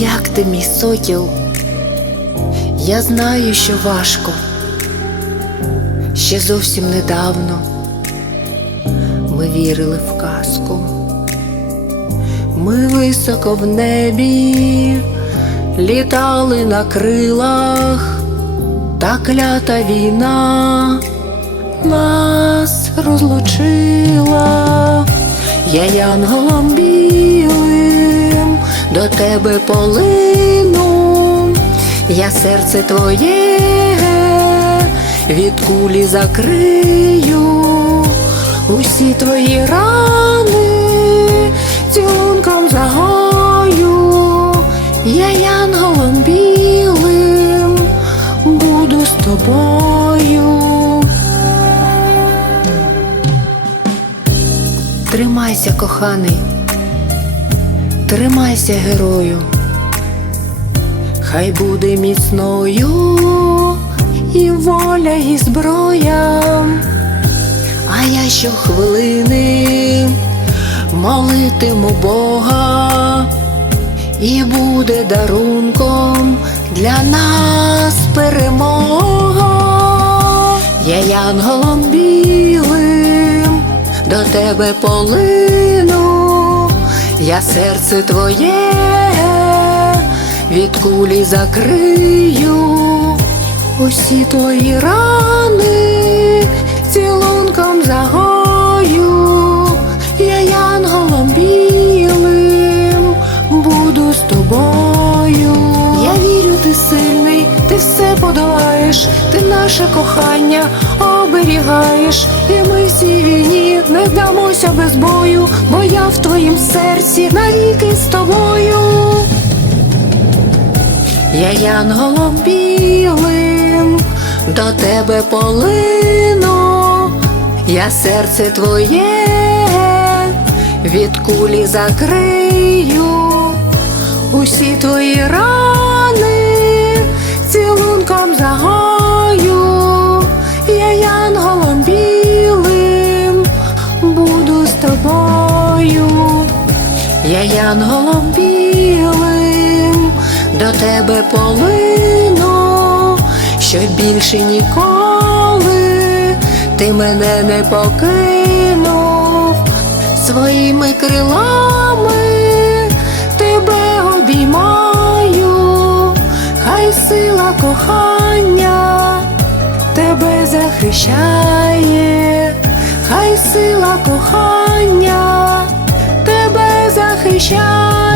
Як ти, мій сокіл? Я знаю, що важко. Ще зовсім недавно ми вірили в казку. Ми високо в небі літали на крилах, та клята війна нас розлучила. Я янголом білим до тебе полину, я серце твоє від кулі закрию, усі твої рани цілунком загою, я янголом білим буду з тобою. Тримайся, коханий, тримайся, герою, хай буде міцною і воля, і зброя, а я щохвилини молитиму Бога, і буде дарунком для нас перемога. Я янголом білим до тебе полину, я серце твоє від кулі закрию, усі твої рани цілунком загою, я янголом білим буду з тобою. Я вірю, ти сильний, ти все подолаєш, ти наше кохання оберігаєш, і ми всій війні не здамося без бою, бо я в твоїм серці навіки з тобою. Я янголом білим до тебе полину, я серце твоє від кулі закрию, усі твої рани Я янголом білим до тебе полину, що більше ніколи ти мене не покинув. Своїми крилами тебе обіймаю, хай сила кохання тебе захищає, хай сила кохання тебе захищає.